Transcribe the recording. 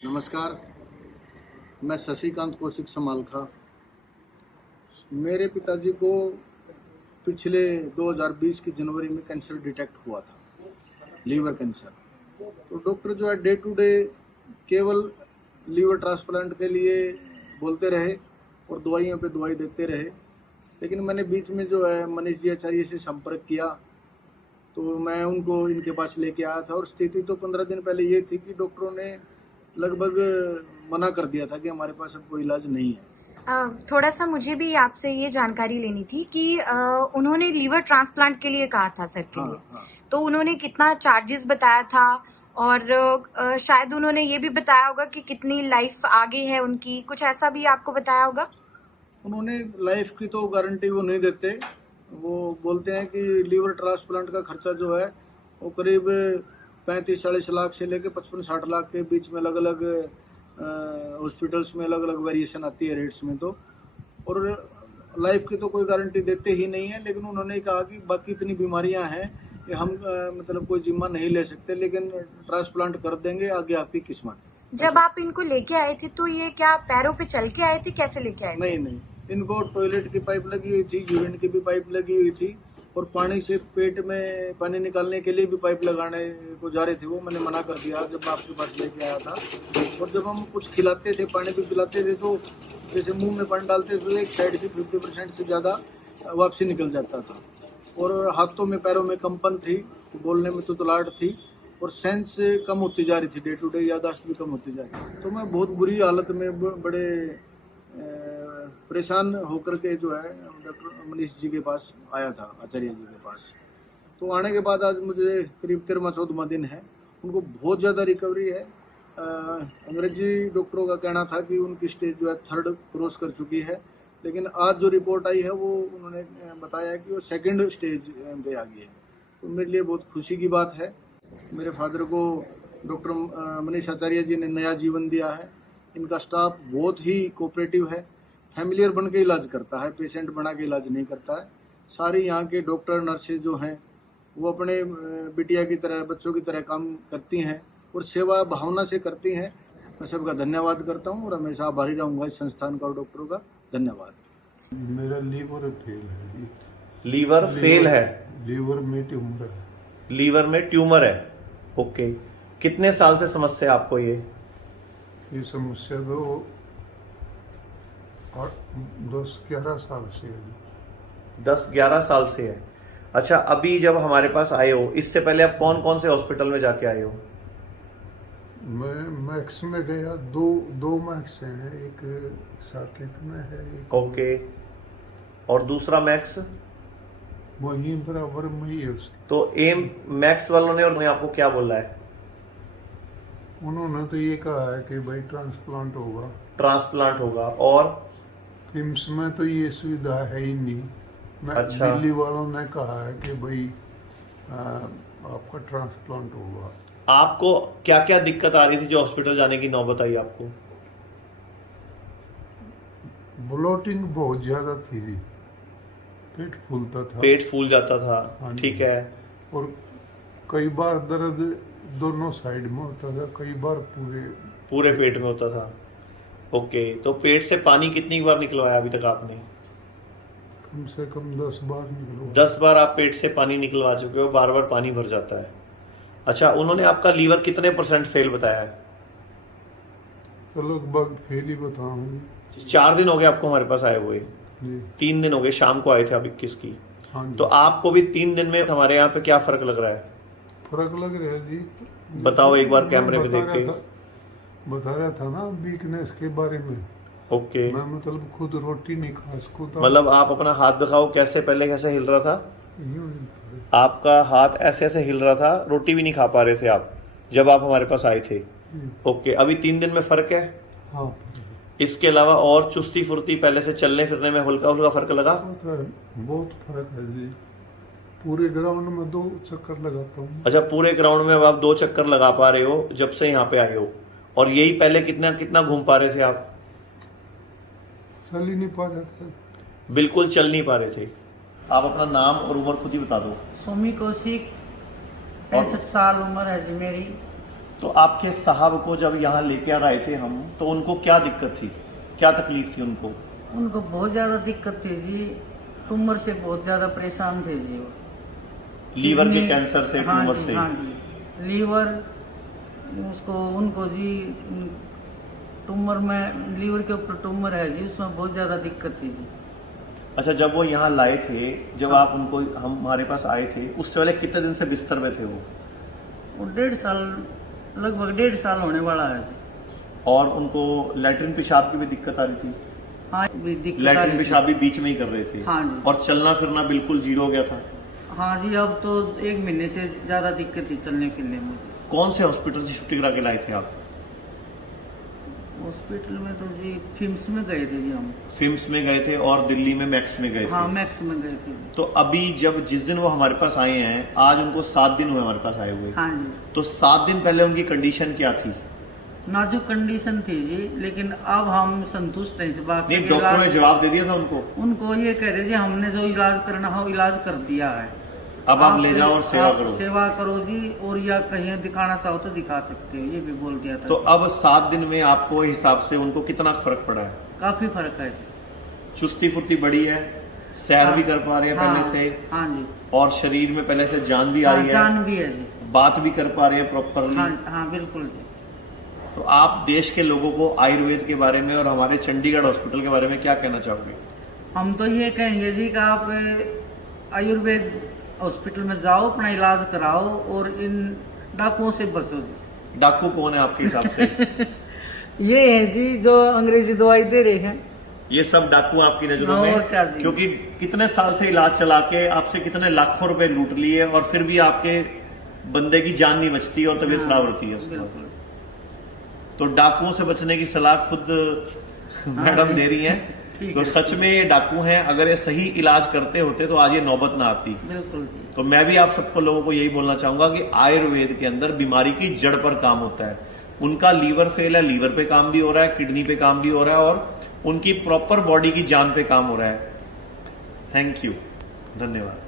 नमस्कार, मैं शशिकांत कौशिक समालखा। मेरे पिताजी को पिछले 2020 की जनवरी में कैंसर डिटेक्ट हुआ था, लीवर कैंसर। तो डॉक्टर जो है डे टू डे केवल लीवर ट्रांसप्लांट के लिए बोलते रहे और दवाइयों पे दवाई देते रहे। लेकिन मैंने बीच में जो है मनीष जी आचार्य से संपर्क किया, तो मैं उनको इनके पास लेके आया था। और स्थिति तो 15 दिन पहले ये थी कि डॉक्टरों ने लगभग मना कर दिया था कि हमारे पास अब कोई इलाज नहीं है। थोड़ा सा मुझे भी आपसे ये जानकारी लेनी थी कि उन्होंने लीवर ट्रांसप्लांट के लिए कहा था सर के लिए। हाँ। तो उन्होंने कितना चार्जेस बताया था और शायद उन्होंने ये भी बताया होगा कि कितनी लाइफ आगे है उनकी, कुछ ऐसा भी आपको बताया होगा? उन्होंने लाइफ की तो गारंटी वो नहीं देते। वो बोलते हैं कि लीवर ट्रांसप्लांट का खर्चा जो है वो करीब 35-40 लाख से लेके 55-60 लाख के बीच में अलग अलग हॉस्पिटल्स में अलग अलग वेरिएशन आती है रेट्स में। तो और लाइफ की तो कोई गारंटी देते ही नहीं है। लेकिन उन्होंने कहा कि बाकी इतनी बीमारियां हैं कि हम मतलब कोई जिम्मा नहीं ले सकते, लेकिन ट्रांसप्लांट कर देंगे, आगे आपकी किस्मत। जब आप इनको लेके आए थे तो ये क्या पैरों पे चल के आए थे, कैसे लेके आए थे? नहीं, इनको टॉयलेट की पाइप लगी हुई थी, यूरिन की भी पाइप लगी हुई थी, और पानी से पेट में पानी निकालने के लिए भी पाइप लगाने को जा रहे थे। वो मैंने मना कर दिया जब मैं आपके पास लेके आया था। और जब हम कुछ खिलाते थे, पानी भी पिलाते थे, तो जैसे मुंह में पानी डालते थे तो एक साइड से 50% से ज़्यादा वापसी निकल जाता था। और हाथों में पैरों में कंपन थी, बोलने में तुतलाहट थी, और सेंस कम होती जा रही थी, डे टू डे याददाश्त भी कम होती जा रही थी। तो मैं बहुत बुरी हालत में बड़े परेशान होकर के जो है डॉक्टर मनीष जी के पास आया था, आचार्य जी के पास। तो आने के बाद आज मुझे करीब 13वां-14वां दिन है। उनको बहुत ज़्यादा रिकवरी है। अंग्रेजी डॉक्टरों का कहना था कि उनकी स्टेज जो है 3rd क्रॉस कर चुकी है, लेकिन आज जो रिपोर्ट आई है वो उन्होंने बताया कि वो 2nd स्टेज पे आ गई है। तो मेरे लिए बहुत खुशी की बात है। मेरे फादर को डॉक्टर मनीष आचार्य जी ने नया जीवन दिया है। इनका स्टाफ बहुत ही कोऑपरेटिव है, फैमिलियर बन के इलाज करता है, पेशेंट बना के इलाज नहीं करता है। सारे यहाँ के डॉक्टर नर्सेज जो हैं वो अपने बिटिया की तरह, बच्चों की तरह काम करती हैं और सेवा भावना से करती हैं। मैं सबका धन्यवाद करता हूँ और हमेशा आभारी रहूँगा इस संस्थान का और डॉक्टरों का। धन्यवाद। मेरा लीवर फेल है जी। लीवर फेल है? लीवर में ट्यूमर है। लीवर में ट्यूमर है, ओके। कितने साल से समस्या है आपको ये समस्या तो 10-11 साल से है। 10-11 साल से है। अच्छा, अभी जब हमारे पास आए हो, इससे पहले आप कौन कौन से हॉस्पिटल में जाके आए हो? मैं मैक्स में गया, दो मैक्स हैं, एक साकेत में है, एक ओके, और दूसरा मैक्स वहीं बराबर में ही है उसके। तो एम मैक्स वालों ने और आपको क्या बोला है? उन्होंने तो ये कहा है कि भाई ट्रांसप्लांट होगा। ट्रांसप्लांट होगा, और किम्स में तो ये सुविधा है ही नहीं। अच्छा। दिल्ली वालों ने कहा है कि भाई आपका ट्रांसप्लांट होगा। आपको क्या क्या दिक्कत आ रही थी जो हॉस्पिटल जाने की नौबत आई आपको? ब्लोटिंग बहुत ज्यादा थी जी, पेट फूलता था, पेट फूल जाता था, हाँ जी। ठीक है। और कई बार दर्द दोनों साइड में होता था, कई बार पूरे पेट में होता था, ओके। तो पेट से पानी कितनी बार निकलवाया अभी तक आपने? कम से कम 10 बार निकलवा। 10 बार आप पेट से पानी निकलवा चुके हो, बार बार पानी भर जाता है। अच्छा, उन्होंने आपका लीवर कितने % फेल बताया है? तो लगभग फेल ही बताऊँ। 4 दिन हो गए आपको हमारे पास आए हुए? जी 3 दिन हो गए, शाम को आए थे आप 21 की। हाँ जी। तो आपको भी 3 दिन में हमारे यहाँ पे क्या फर्क लग रहा है? फर्क लग रहा है जी। बताओ एक बार कैमरे पे देख के। बता रहा था ना वीकनेस के बारे में। ओके, मैं मतलब खुद रोटी नहीं खा सकता। मतलब आप अपना हाथ दिखाओ, कैसे पहले कैसे हिल रहा था? यूं आपका हाथ ऐसे ऐसे हिल रहा था, रोटी भी नहीं खा पा रहे थे आप जब आप हमारे पास आए थे। ओके, अभी 3 दिन में फर्क है? हाँ, इसके अलावा और चुस्ती फुर्ती, पहले से चलने फिरने में हल्का हल्का फर्क लगा? बहुत फर्क है जी। पूरे ग्राउंड में 2 चक्कर लगाता हूँ। अच्छा, पूरे ग्राउंड में अब आप 2 चक्कर लगा पा रहे हो जब से यहाँ पे आए हो। और यही पहले कितना कितना घूम पा रहे थे आप? चल ही नहीं पा रहे थे, बिल्कुल चल नहीं पा रहे थे। आप अपना नाम और उम्र खुद ही बता दो। सोमी कौशिक, 65 साल उम्र है जी मेरी। तो आपके साहब को जब यहाँ लेके आ रहे थे हम, तो उनको क्या दिक्कत थी, क्या तकलीफ थी उनको? उनको बहुत ज्यादा दिक्कत थी जी, ट्यूमर से बहुत ज्यादा परेशान थे जी वो। लीवर के किडनी- कैंसर से, हाँ ट्यूमर जी, से? हाँ जी, लीवर उनको जी ट्यूमर में, लीवर के ऊपर ट्यूमर है जी, उसमें बहुत ज्यादा दिक्कत थी जी। अच्छा, जब वो यहाँ लाए थे, जब आप उनको हमारे पास आए थे, उससे पहले कितने दिन से बिस्तर में थे वो? वो 1.5 साल, लगभग 1.5 साल होने वाला है जी। और उनको लैट्रिन पेशाब की भी दिक्कत आ रही थी? हाँ भी दिक्कत आ लैट्रिन रही थी। पेशाब भी बीच में ही कर रहे थे? हाँ जी। और चलना फिरना बिल्कुल जीरो हो गया था? हाँ जी, अब तो 1 महीने से ज्यादा दिक्कत थी चलने फिरने में। कौन से हॉस्पिटल से छुट्टी करा के लाए थे आप? हॉस्पिटल में तो जी फिम्स में गए थे जी हम। फिम्स में गए थे और दिल्ली में मैक्स में गए हाँ थे? मैक्स में गए थे जी। तो अभी जब जिस दिन वो हमारे पास आए हैं, आज उनको 7 दिन हुए हमारे पास आए हुए, हाँ जी, तो 7 दिन पहले उनकी कंडीशन क्या थी? नाजुक कंडीशन थी जी, लेकिन अब हम संतुष्ट हैं इस बात से। नहीं, कि डॉक्टर ने इलाज- जवाब दे दिया था उनको? उनको ये कह रहे जी, हमने जो इलाज करना हो इलाज कर दिया है, अब आप ले जाओ और सेवा आप करो। सेवा करो जी, और या कहीं दिखाना चाहो तो दिखा सकते हो, ये भी बोल दिया था। तो अब 7 दिन में आपको हिसाब से उनको कितना फर्क पड़ा है? काफी फर्क है। चुस्ती फुर्ती बढ़ी है, सैर भी कर पा रहे हैं पहले हाँ, से, हाँ जी, और शरीर में पहले से जान भी आ हाँ, रही है, जान भी है जी। बात भी कर पा रहे हैं प्रॉपरली। हाँ हाँ बिल्कुल जी। तो आप देश के लोगों को आयुर्वेद के बारे में और हमारे चंडीगढ़ हॉस्पिटल के बारे में क्या कहना चाहोगे? हम तो ये कहेंगे जी कि आप आयुर्वेद हॉस्पिटल में जाओ, अपना इलाज कराओ और इन डाकुओं से बचो जी। डाकू कौन है आपके हिसाब से? ये है जी जो अंग्रेजी दवाई दे रहे हैं। ये सब डाकू आपकी नजरों और में? क्या जी। क्योंकि कितने साल से इलाज चला के आपसे कितने लाखों रुपए लूट लिए और फिर भी आपके बंदे की जान नहीं बचती और तबीयत हाँ, खराब होती है उसका। बिल्कुल। तो डाकुओं से बचने की सलाह खुद मैडम दे रही हैं। ठीक तो है, सच में ये डाकू हैं, अगर ये सही इलाज करते होते तो आज ये नौबत ना आती। बिल्कुल जी। तो मैं भी आप सबको लोगों को यही बोलना चाहूंगा कि आयुर्वेद के अंदर बीमारी की जड़ पर काम होता है। उनका लीवर फेल है, लीवर पे काम भी हो रहा है, किडनी पे काम भी हो रहा है, और उनकी प्रॉपर बॉडी की जान पे काम हो रहा है। थैंक यू, धन्यवाद।